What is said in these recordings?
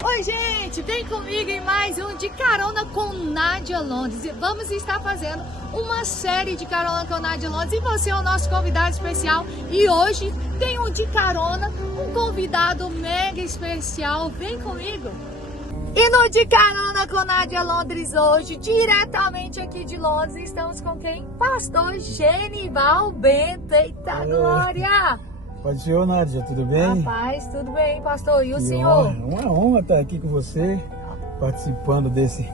Oi, gente, vem comigo em mais um De Carona com Nádia Londres. Vamos estar fazendo uma série de Carona com Nádia Londres e você é o nosso convidado especial. E hoje tem um De Carona, um convidado mega especial. Vem comigo! E no De Carona com Nádia Londres hoje, diretamente aqui de Londres, estamos com quem? Pastor Genival Bento. Eita, glória! Pode ser, Nádia, tudo bem? Rapaz, tudo bem, pastor? E o senhor? Uma honra estar aqui com você, participando desse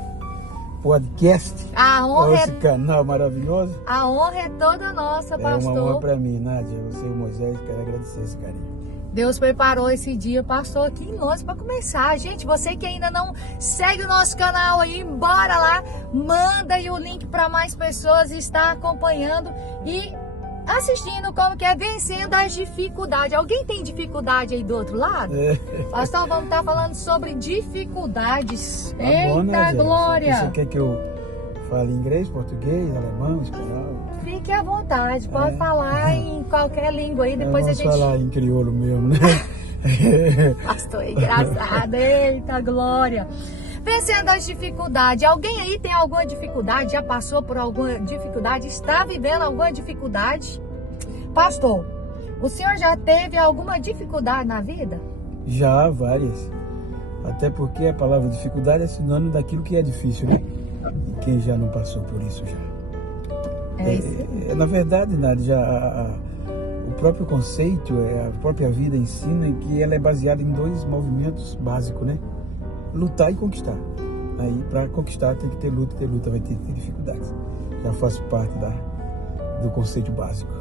podcast, A honra esse canal maravilhoso. A honra é toda nossa, pastor. É uma honra para mim, Nádia, você e o Moisés, quero agradecer esse carinho. Deus preparou esse dia, pastor, aqui em Londres para começar. Gente, você que ainda não segue o nosso canal aí, bora lá, manda aí o link para mais pessoas estar acompanhando e assistindo como que é vencendo as dificuldades. Alguém tem dificuldade aí do outro lado? Pastor, vamos estar falando sobre dificuldades. Tá Eita, bom, Nádia. glória! Você quer que eu fale inglês, português, alemão, espanhol? Fique à vontade, pode falar em qualquer língua aí, depois Vamos a gente... falar em crioulo mesmo, né? Pastor, é engraçado, eita, glória! Vencendo as dificuldades. Alguém aí tem alguma dificuldade? Já passou por alguma dificuldade? Está vivendo alguma dificuldade? Pastor, o senhor já teve alguma dificuldade na vida? Já, várias. Até porque a palavra dificuldade é sinônimo daquilo que é difícil, né? E quem já não passou por isso já. Na verdade, Nádia, o próprio conceito, a própria vida ensina que ela é baseada em dois movimentos básicos, né? Lutar e conquistar. Aí, para conquistar, tem que ter luta vai ter dificuldades. Já faz parte do conceito básico.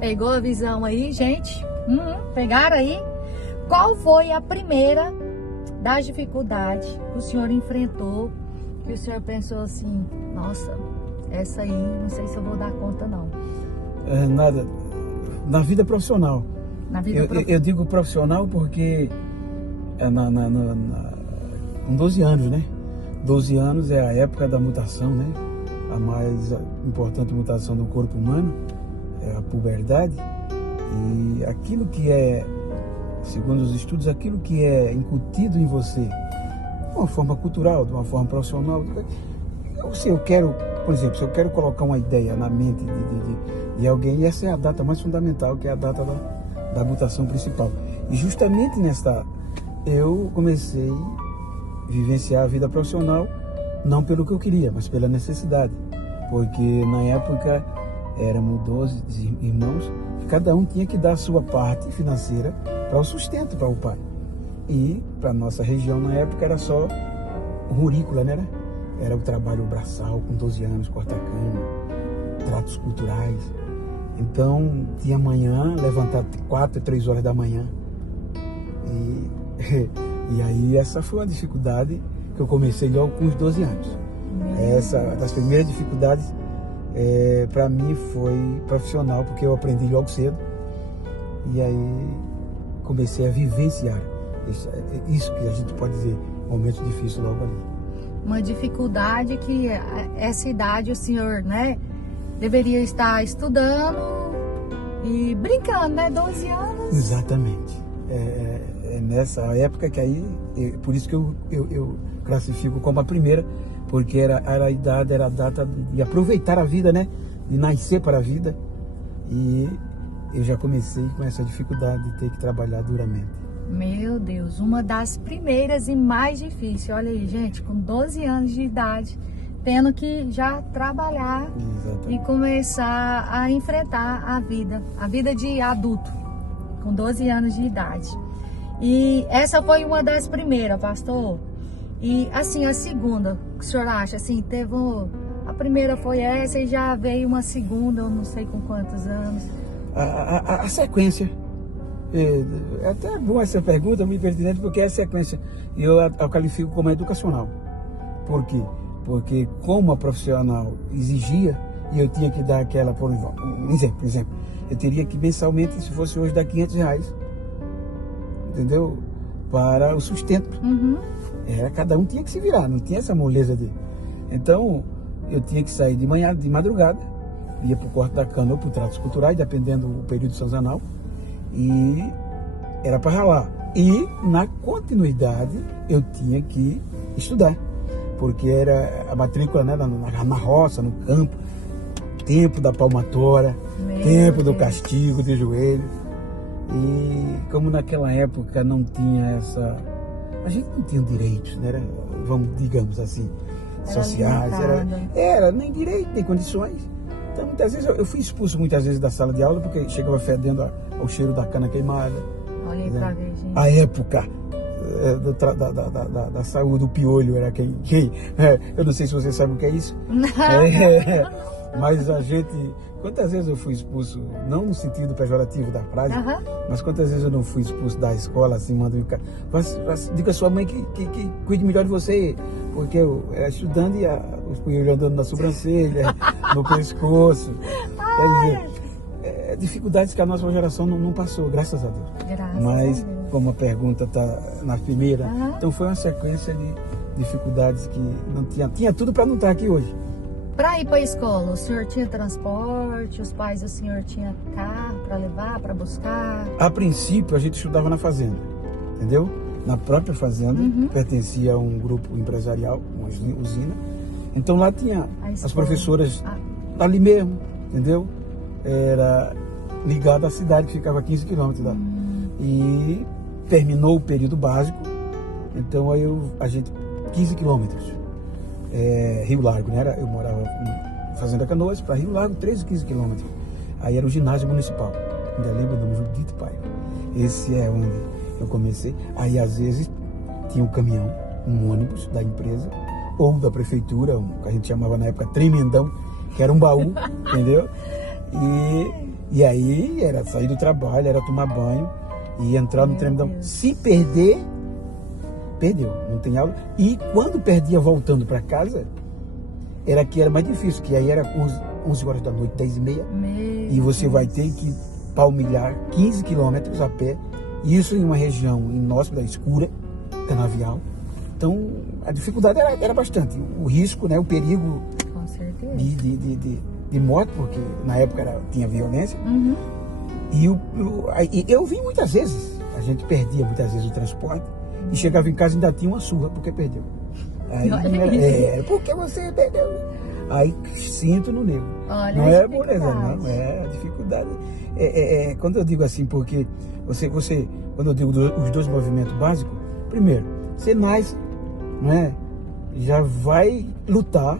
Pegou a visão aí, gente? Pegaram aí? Qual foi a primeira das dificuldades que o senhor enfrentou, que o senhor pensou assim, nossa, essa aí, não sei se eu vou dar conta não? Nada. Na vida profissional. Na vida eu digo profissional porque com 12 anos, né? 12 anos é a época da mutação, né? A mais importante mutação do corpo humano é a puberdade. E aquilo que é, segundo os estudos, aquilo que é incutido em você, de uma forma cultural, de uma forma profissional. Se eu quero, por exemplo, se eu quero colocar uma ideia na mente de alguém, essa é a data mais fundamental, que é a data da mutação principal. E justamente nesta, eu comecei a vivenciar a vida profissional, não pelo que eu queria, mas pela necessidade. Porque na época éramos 12 irmãos, e cada um tinha que dar a sua parte financeira para o sustento para o pai. E para a nossa região na época era só rurícola, né? Era o trabalho braçal, com 12 anos, corta-cana, tratos culturais. Então, tinha manhã, levantar 4, 3 horas da manhã. E aí, essa foi uma dificuldade que eu comecei logo com os 12 anos. Essa das primeiras dificuldades, para mim, foi profissional, porque eu aprendi logo cedo. E aí, comecei a vivenciar isso que a gente pode dizer, momentos difíceis logo ali. Uma dificuldade que essa idade o senhor, né, deveria estar estudando e brincando, né? 12 anos. Exatamente. É nessa época que aí, por isso que eu classifico como a primeira, porque era a data de aproveitar a vida, né? De nascer para a vida. E eu já comecei com essa dificuldade de ter que trabalhar duramente. Meu Deus, uma das primeiras e mais difíceis. Olha aí, gente, com 12 anos de idade, tendo que já trabalhar. Exatamente. E começar a enfrentar a vida de adulto, com 12 anos de idade. E essa foi uma das primeiras, pastor. E assim, a segunda, o que o senhor acha? Assim, a primeira foi essa e já veio uma segunda, eu não sei com quantos anos. A sequência. É até bom essa pergunta, muito pertinente, porque é a sequência. Eu qualifico como educacional. Por quê? Porque como a profissional exigia, e eu tinha que dar aquela, por exemplo, eu teria que mensalmente, se fosse hoje, dar R$500, entendeu? Para o sustento. Cada um tinha que se virar, não tinha essa moleza dele. Então, eu tinha que sair de manhã, de madrugada, ia para o corte da cana ou para o tratos culturais, dependendo do período sazonal. E era para ralar. E na continuidade eu tinha que estudar, porque era a matrícula, né, na roça, no campo, tempo da palmatória, tempo do castigo de joelho. E como naquela época não tinha essa... A gente não tinha direitos, né? Vamos, digamos assim, sociais. Era nem direito, nem condições. Então muitas vezes eu fui expulso muitas vezes da sala de aula porque chegava fedendo ao cheiro da cana queimada. Olha aí pra ver, gente. A época da saúde, o piolho era quem eu não sei se você sabe o que é isso. Mas a gente, quantas vezes eu fui expulso, não no sentido pejorativo da frase, mas quantas vezes eu não fui expulso da escola, assim, mando diga a sua mãe que cuide melhor de você, porque eu era estudando e os piolhos andando na sobrancelha, no pescoço. Quer dizer, dificuldades que a nossa geração não passou, graças a Deus. Mas, como a pergunta está na primeira, então foi uma sequência de dificuldades que não tinha tudo para não estar aqui hoje. Para ir para a escola, o senhor tinha transporte, os pais do senhor tinham carro para levar, para buscar? A princípio, a gente estudava na fazenda, entendeu? Na própria fazenda, pertencia a um grupo empresarial, uma usina. Então lá tinha as professoras ali mesmo, entendeu? Era ligado à cidade, que ficava a 15 quilômetros lá. E terminou o período básico, então aí a gente, 15 quilômetros. Rio Largo, né? Eu morava em Fazenda Canoas, para Rio Largo, 13, 15 quilômetros. Aí era o ginásio municipal. Ainda lembro do nome, Judito Paiva. Esse é onde eu comecei. Aí às vezes tinha um caminhão, um ônibus da empresa, ou da prefeitura, que a gente chamava na época tremendão, que era um baú, entendeu? E aí era sair do trabalho, era tomar banho e entrar no tremendão. Se perder, perdeu, não tem aula. E quando perdia voltando para casa, era mais difícil, que aí era 11 horas da noite, 10h30, e você vai ter que palmilhar 15 quilômetros a pé, isso em uma região inóspita, escura, canavial. Então a dificuldade era bastante, o risco, né, o perigo. Com certeza. De morte, porque na época tinha violência. E eu vi muitas vezes, a gente perdia muitas vezes o transporte, e chegava em casa e ainda tinha uma surra porque perdeu. Aí, porque você perdeu? Aí sinto no nego. Não é moleza, não, é a dificuldade. Quando eu digo assim, porque quando eu digo os dois movimentos básicos, primeiro, você nasce, não é? Já vai lutar,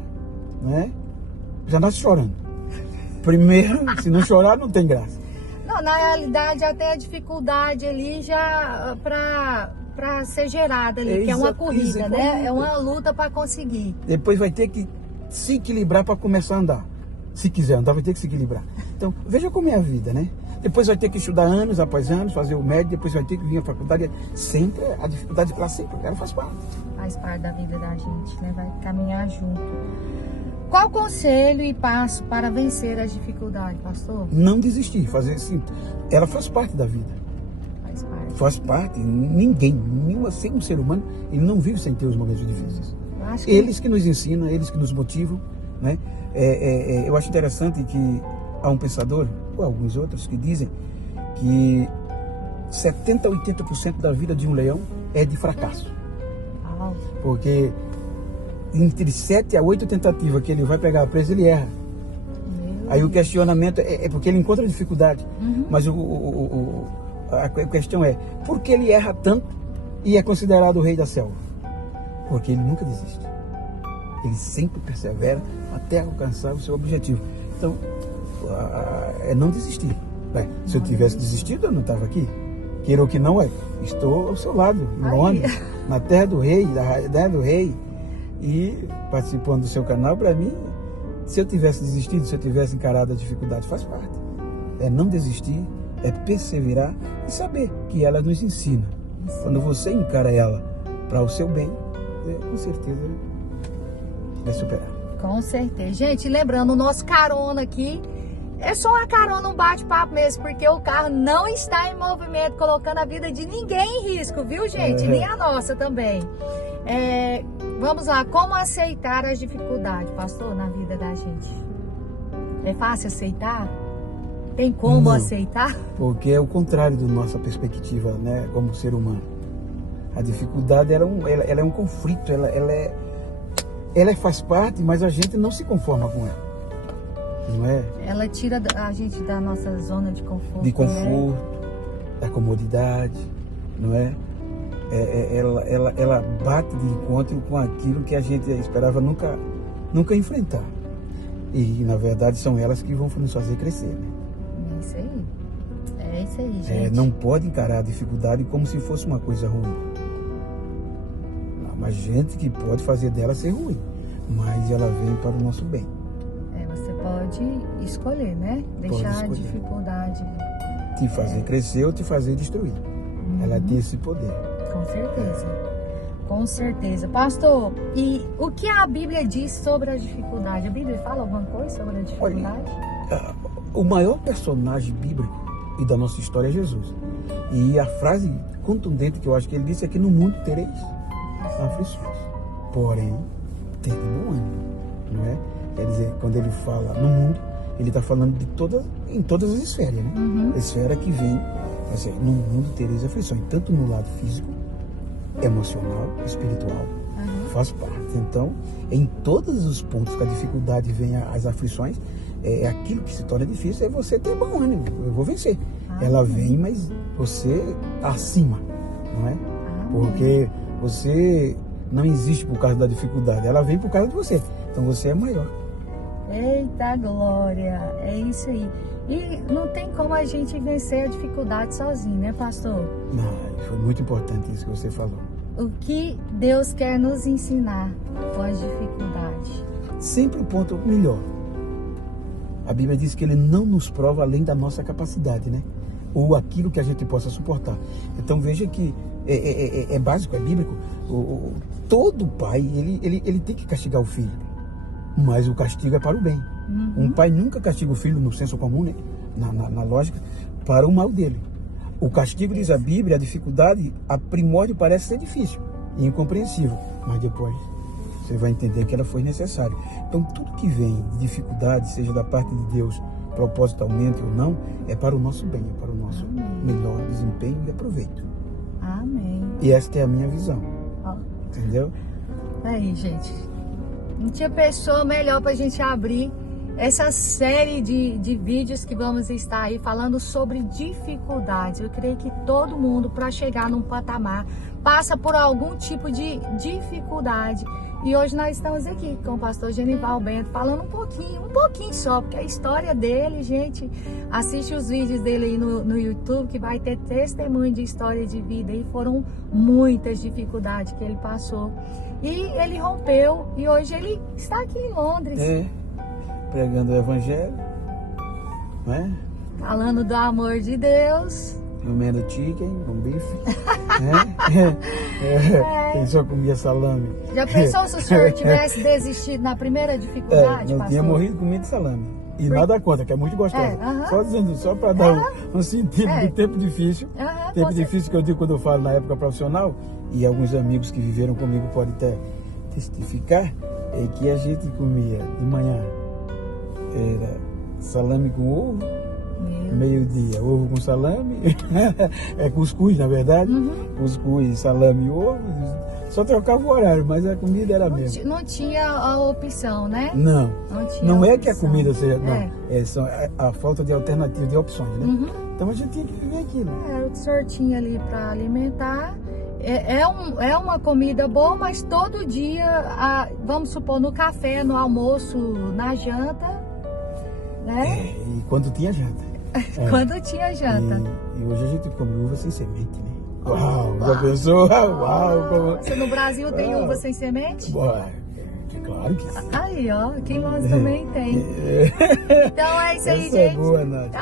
não é? Já nasce chorando. Primeiro, se não chorar, não tem graça. Não, na realidade, até a dificuldade ali já para ser gerada ali, que é uma corrida, né? É uma luta para conseguir. Depois vai ter que se equilibrar para começar a andar. Se quiser andar, vai ter que se equilibrar. Então, veja como é a vida, né? Depois vai ter que estudar anos após anos, fazer o médio, depois vai ter que vir à faculdade. Sempre, a dificuldade para sempre, ela faz parte. Faz parte da vida da gente, né? Vai caminhar junto. Qual conselho e passo para vencer as dificuldades, pastor? Não desistir, fazer assim. Ela faz parte da vida. Faz parte. Faz parte. Ninguém, sem um ser humano, ele não vive sem ter os momentos difíceis. Eles que nos ensinam, eles que nos motivam, né? Eu acho interessante que há um pensador, ou alguns outros, que dizem que 70% a 80% da vida de um leão é de fracasso. Porque entre 7 a 8 tentativas que ele vai pegar a presa, ele erra. Aí o questionamento é porque ele encontra dificuldade. Mas a questão é, por que ele erra tanto e é considerado o rei da selva? Porque ele nunca desiste. Ele sempre persevera até alcançar o seu objetivo. Então, é não desistir. Se eu tivesse desistido, eu não estava aqui. Queira ou que não, estou ao seu lado, em Londres, na terra do rei, da do rei. E participando do seu canal, para mim, se eu tivesse desistido, se eu tivesse encarado a dificuldade, faz parte. É não desistir, é perseverar e saber que ela nos ensina. Quando você encara ela para o seu bem, com certeza vai superar. Com certeza. Gente, lembrando, o nosso carona aqui é só uma carona, um bate-papo mesmo, porque o carro não está em movimento, colocando a vida de ninguém em risco, viu, gente? Nem a nossa também. Vamos lá, como aceitar as dificuldades, pastor, na vida da gente? É fácil aceitar? Tem como aceitar? Porque é o contrário da nossa perspectiva, né, como ser humano. A dificuldade ela é um conflito, ela faz parte, mas a gente não se conforma com ela. Não é? Ela tira a gente da nossa zona de conforto. De conforto, da comodidade, não é? Ela bate de encontro com aquilo que a gente esperava nunca enfrentar. E, na verdade, são elas que vão nos fazer crescer, né? É isso aí. É isso aí, gente. Não pode encarar a dificuldade como se fosse uma coisa ruim. Não, mas gente que pode fazer dela ser ruim, mas ela vem para o nosso bem. Você pode escolher, né? Deixar a dificuldade te fazer crescer ou te fazer destruir. Ela tem esse poder. Com certeza. Com certeza. Pastor, e o que a Bíblia diz sobre a dificuldade? A Bíblia fala alguma coisa sobre a dificuldade? Olha, o maior personagem bíblico e da nossa história é Jesus. E a frase contundente que eu acho que ele disse é que no mundo tereis aflições. Porém, tem de bom ânimo, não é? Quer dizer, quando ele fala no mundo, ele está falando em todas as esferas, né? Esfera que vem, assim, no mundo tereis aflições, tanto no lado físico, emocional, espiritual, faz parte. Então, em todos os pontos que a dificuldade vem, as aflições, aquilo que se torna difícil é você ter bom ânimo. Eu vou vencer. Ela vem, mas você acima, não é? Porque você não existe por causa da dificuldade, ela vem por causa de você. Então você é maior. Eita glória, é isso aí. E não tem como a gente vencer a dificuldade sozinho, né, pastor? Não, foi muito importante isso que você falou. O que Deus quer nos ensinar com as dificuldades? Sempre o ponto melhor. A Bíblia diz que Ele não nos prova além da nossa capacidade, né? Ou aquilo que a gente possa suportar. Então veja que é básico, é bíblico. Todo pai, ele tem que castigar o filho. Mas o castigo é para o bem. Um pai nunca castiga o filho, no senso comum, né? na lógica, para o mal dele. O castigo, diz a Bíblia, a dificuldade, a primórdio parece ser difícil e incompreensível, mas depois você vai entender que ela foi necessária. Então tudo que vem de dificuldade, seja da parte de Deus, propositalmente ou não, é para o nosso bem, é para o nosso melhor desempenho e aproveito. Amém. E esta é a minha visão. Entendeu? Aí, gente. Não tinha pessoa melhor para a gente abrir essa série de vídeos que vamos estar aí falando sobre dificuldades. Eu creio que todo mundo, para chegar num patamar, passa por algum tipo de dificuldade. E hoje nós estamos aqui com o pastor Genival Bento, falando um pouquinho só, porque a história dele, gente, assiste os vídeos dele aí no YouTube, que vai ter testemunho de história de vida, e foram muitas dificuldades que ele passou. E ele rompeu, e hoje ele está aqui em Londres. Pregando o Evangelho, não é? Falando do amor de Deus. Comendo chicken com bife. Quem só comia salame. Já pensou se o senhor tivesse desistido na primeira dificuldade, não pastor? Tinha morrido comido salame. E nada contra, que é muito gostoso. Só dizendo, só para dar um sentido do tempo difícil. Tempo difícil que eu digo quando eu falo na época profissional, e alguns amigos que viveram comigo podem até testificar, é que a gente comia de manhã era salame com ovo, meio-dia ovo com salame, cuscuz na verdade, cuscuz, salame e ovo, só trocava o horário, mas a comida era a mesma. Não tinha a opção, né? Não é que a comida seja, não, a falta de alternativa, de opções, né? Então a gente tinha que viver aquilo. O que o senhor tinha ali para alimentar. É uma comida boa, mas todo dia, vamos supor, no café, no almoço, na janta, né? E quando tinha janta. Quando tinha janta. E hoje a gente come uva sem semente, né? Uau, já pensou? Uau! Você no Brasil tem uva sem semente? Claro que sim. Aí, ó, aqui em Londres também tem. Então é isso aí, essa gente. É boa, Nath.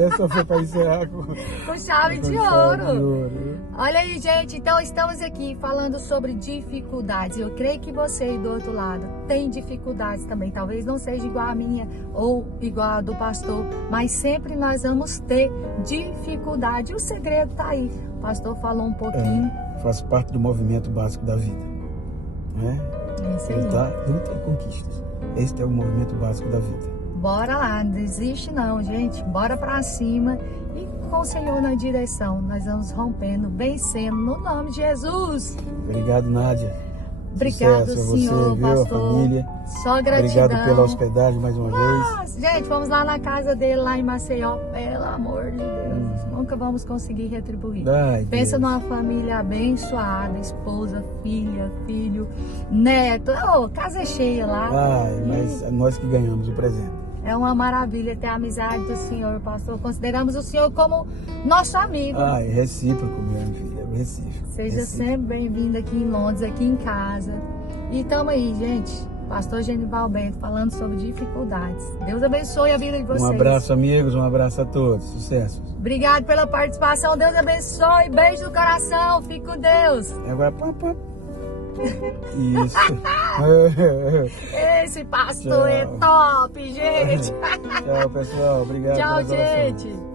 Essa foi para encerrar com chave de ouro. Olha aí, gente. Então estamos aqui falando sobre dificuldades. Eu creio que você aí do outro lado tem dificuldades também. Talvez não seja igual a minha ou igual a do pastor, mas sempre nós vamos ter dificuldade. O segredo tá aí. O pastor falou um pouquinho. Faz parte do movimento básico da vida. Né? É isso aí. Luta e conquistas. Este é o movimento básico da vida. bora lá, não desiste não, gente. Bora pra cima e com o Senhor na direção, nós vamos rompendo, vencendo, no nome de Jesus. Obrigado, Nádia. Obrigado, Sucesso a Senhor, você, viu, pastor. a família. Só gratidão. Obrigado pela hospedagem mais uma vez. Nossa, gente, vamos lá na casa dele, lá em Maceió. Pelo amor de Deus, nunca vamos conseguir retribuir. Ai, Pensa Deus. numa família abençoada, esposa, filha, filho, neto. Oh, casa cheia lá. Ai, mas nós que ganhamos o presente. É uma maravilha ter a amizade do Senhor, pastor. Consideramos o Senhor como nosso amigo. Ai, recíproco, minha filha, recíproco. Seja recíproco. sempre bem-vindo aqui em Londres, aqui em casa. E tamo aí, gente. Pastor Genival Bento falando sobre dificuldades. Deus abençoe a vida de vocês. Um abraço, amigos, um abraço a todos. Sucesso. Obrigado pela participação. Deus abençoe. Beijo no coração. Fique com Deus. Agora, pá. Isso. Esse pastor é top, gente. Tchau, pessoal. Obrigado. Tchau, pelas orações. gente.